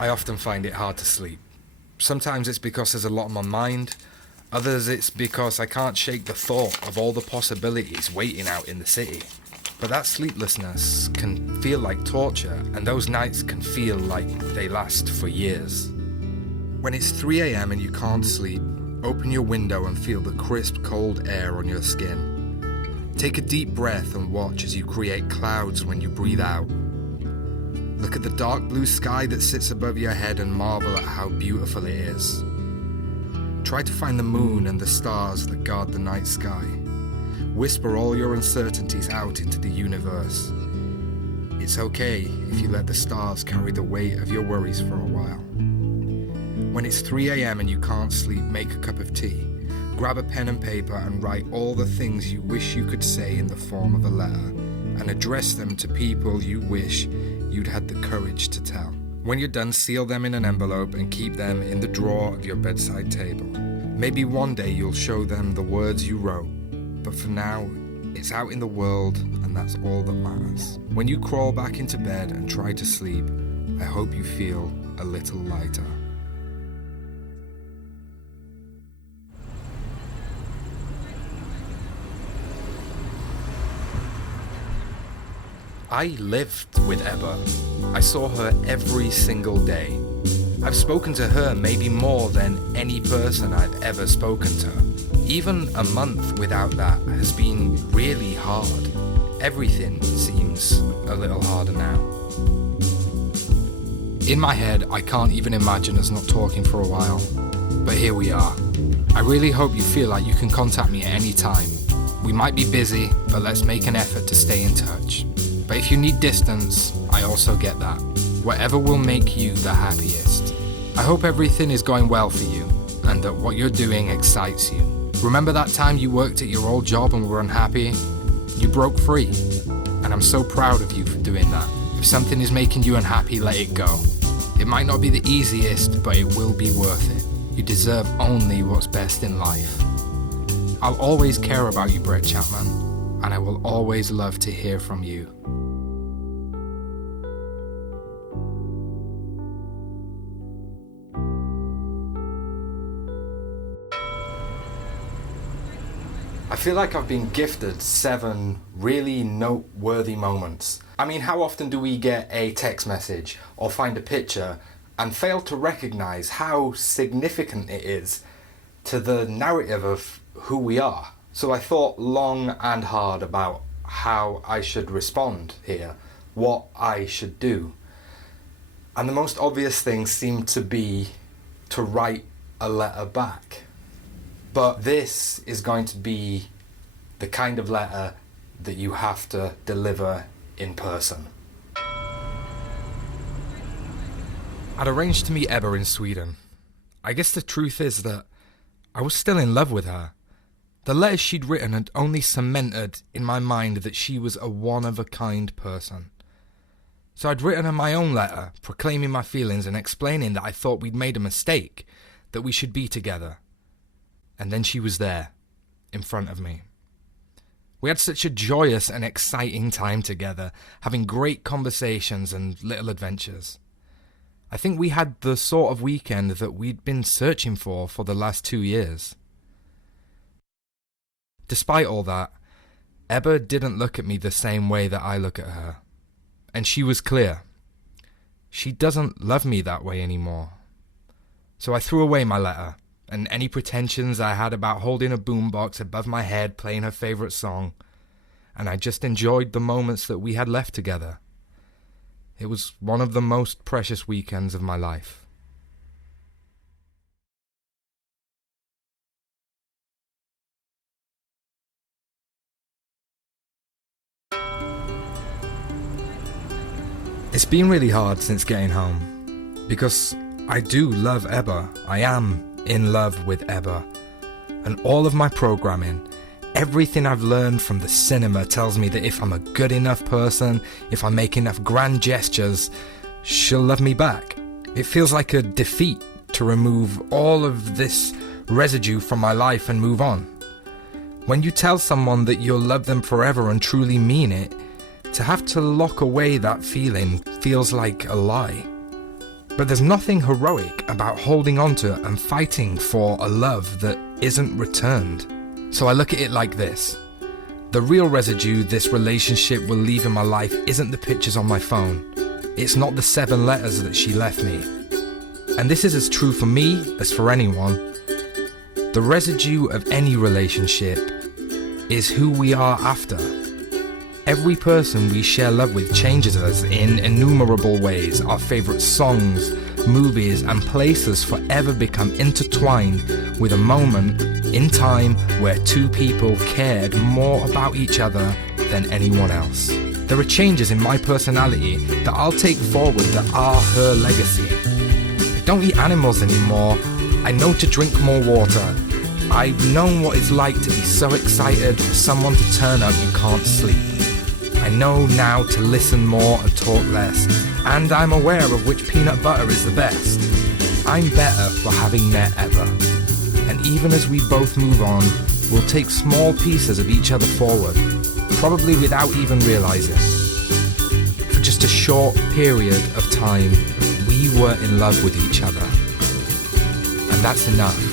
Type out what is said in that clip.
I often find it hard to sleep. Sometimes it's because there's a lot on my mind. Others it's because I can't shake the thought of all the possibilities waiting out in the city. But that sleeplessness can feel like torture, and those nights can feel like they last for years. When it's 3 a.m. and you can't sleep, open your window and feel the crisp, cold air on your skin. Take a deep breath and watch as you create clouds when you breathe out. Look at the dark blue sky that sits above your head and marvel at how beautiful it is. Try to find the moon and the stars that guard the night sky. Whisper all your uncertainties out into the universe. It's okay if you let the stars carry the weight of your worries for a while. When it's 3 a.m. and you can't sleep, make a cup of tea. Grab a pen and paper and write all the things you wish you could say in the form of a letter, and address them to people you wish you'd had the courage to tell. When you're done, seal them in an envelope and keep them in the drawer of your bedside table. Maybe one day you'll show them the words you wrote, but for now, it's out in the world and that's all that matters. When you crawl back into bed and try to sleep, I hope you feel a little lighter. I lived with Ebba. I saw her every single day. I've spoken to her maybe more than any person I've ever spoken to. Even a month without that has been really hard. Everything seems a little harder now. In my head, I can't even imagine us not talking for a while. But here we are. I really hope you feel like you can contact me at any time. We might be busy, but let's make an effort to stay in touch. But if you need distance, I also get that. Whatever will make you the happiest. I hope everything is going well for you, and that what you're doing excites you. Remember that time you worked at your old job and were unhappy? You broke free, and I'm so proud of you for doing that. If something is making you unhappy, let it go. It might not be the easiest, but it will be worth it. You deserve only what's best in life. I'll always care about you, Brett Chapman, and I will always love to hear from you. I feel like I've been gifted 7 really noteworthy moments. I mean, how often do we get a text message or find a picture and fail to recognize how significant it is to the narrative of who we are? So I thought long and hard about how I should respond here, what I should do. And the most obvious thing seemed to be to write a letter back. But this is going to be the kind of letter that you have to deliver in person. I'd arranged to meet Ebba in Sweden. I guess the truth is that I was still in love with her. The letters she'd written had only cemented in my mind that she was a one-of-a-kind person. So I'd written her my own letter, proclaiming my feelings and explaining that I thought we'd made a mistake, that we should be together. And then she was there, in front of me. We had such a joyous and exciting time together, having great conversations and little adventures. I think we had the sort of weekend that we'd been searching for the last 2 years. Despite all that, Ebba didn't look at me the same way that I look at her. And she was clear. She doesn't love me that way anymore. So I threw away my letter, and any pretensions I had about holding a boombox above my head playing her favourite song, and I just enjoyed the moments that we had left together. It was one of the most precious weekends of my life. It's been really hard since getting home, because I do love Ebba. I am in love with Ebba, and all of my programming, everything I've learned from the cinema tells me that if I'm a good enough person, if I make enough grand gestures, she'll love me back. It feels like a defeat to remove all of this residue from my life and move on. When you tell someone that you'll love them forever and truly mean it, to have to lock away that feeling feels like a lie. But there's nothing heroic about holding on to and fighting for a love that isn't returned. So I look at it like this. The real residue this relationship will leave in my life isn't the pictures on my phone. It's not the 7 letters that she left me. And this is as true for me as for anyone. The residue of any relationship is who we are after. Every person we share love with changes us in innumerable ways. Our favourite songs, movies and places forever become intertwined with a moment in time where 2 people cared more about each other than anyone else. There are changes in my personality that I'll take forward that are her legacy. I don't eat animals anymore. I know to drink more water. I've known what it's like to be so excited for someone to turn up you can't sleep. I know now to listen more and talk less, and I'm aware of which peanut butter is the best. I'm better for having met ever. And even as we both move on, we'll take small pieces of each other forward, probably without even realizing. For just a short period of time, we were in love with each other. And that's enough.